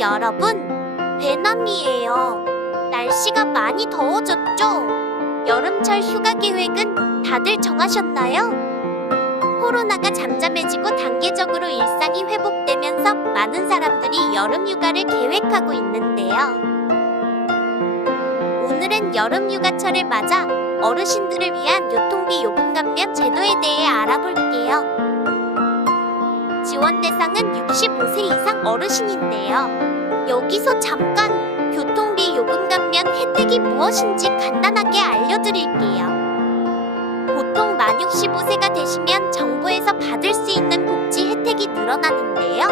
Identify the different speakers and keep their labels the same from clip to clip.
Speaker 1: 여러분, 배남이에요. 날씨가 많이 더워졌죠? 여름철 휴가 계획은 다들 정하셨나요? 코로나가 잠잠해지고 단계적으로 일상이 회복되면서 많은 사람들이 여름 휴가를 계획하고 있는데요. 오늘은 여름 휴가철을 맞아 어르신들을 위한 교통비 요금 감면 제도에 대해 알아볼게요. 지원 대상은 65세 이상 어르신인데요. 여기서 잠깐 교통비 요금 감면 혜택이 무엇인지 간단하게 알려드릴게요. 보통 만 65세가 되시면 정부에서 받을 수 있는 복지 혜택이 늘어나는데요.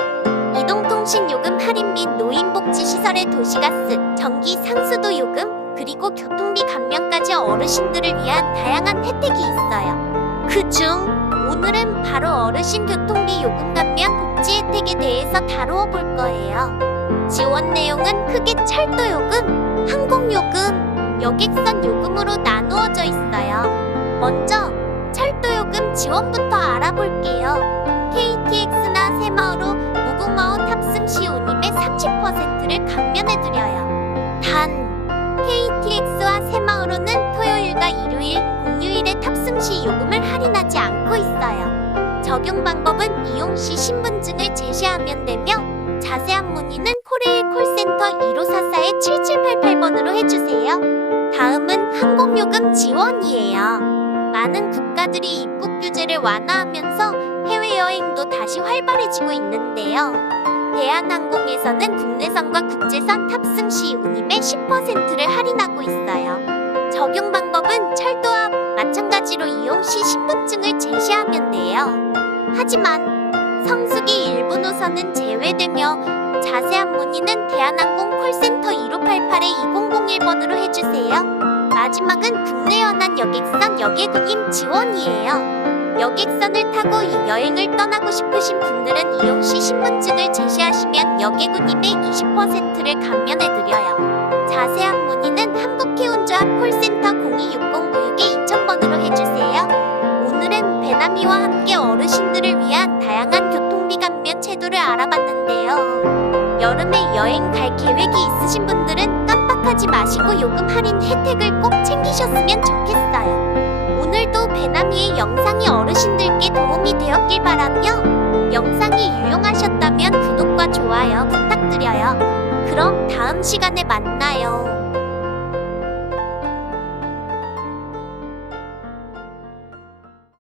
Speaker 1: 이동통신 요금 할인 및 노인복지시설의 도시가스, 전기 상수도 요금, 그리고 교통비 감면까지 어르신들을 위한 다양한 혜택이 있어요. 그중 오늘은 바로 어르신 교통비 요금 감면 복지 혜택에 대해서 다루어 볼 거예요. 지원 내용은 크게 철도 요금, 항공 요금, 여객선 요금으로 나누어져 있어요. 먼저 철도 요금 지원부터 알아볼게요. KTX나 새마을호, 무궁화호 탑승 시 운임의 30%를 감면해 드려요. 단 KTX와 새마을호는 토요일과 일요일, 공휴일에 탑승 시 요금 적용 방법은 이용 시 신분증을 제시하면 되며 자세한 문의는 코레일 콜센터 1544-7788번으로 해주세요. 다음은 항공요금 지원이에요. 많은 국가들이 입국 규제를 완화하면서 해외여행도 다시 활발해지고 있는데요. 대한항공에서는 국내선과 국제선 탑승 시 운임의 10%를 할인하고 있어요. 적용 방법 하지만 성수기 일부 노선은 제외되며 자세한 문의는 대한항공 콜센터 1588-2001번으로 해주세요. 마지막은 국내 연안 여객선 여객운임 지원이에요. 여객선을 타고 이 여행을 떠나고 싶으신 분들은 이용 시 신분증을 제시하시면 여객운임의 20%를 감면해드려 알아봤는데요. 여름에 여행 갈 계획이 있으신 분들은 깜빡하지 마시고 요금 할인 혜택을 꼭 챙기셨으면 좋겠어요. 오늘도 배나미의 영상이 어르신들께 도움이 되었길 바라며 영상이 유용하셨다면 구독과 좋아요 부탁드려요. 그럼 다음 시간에 만나요.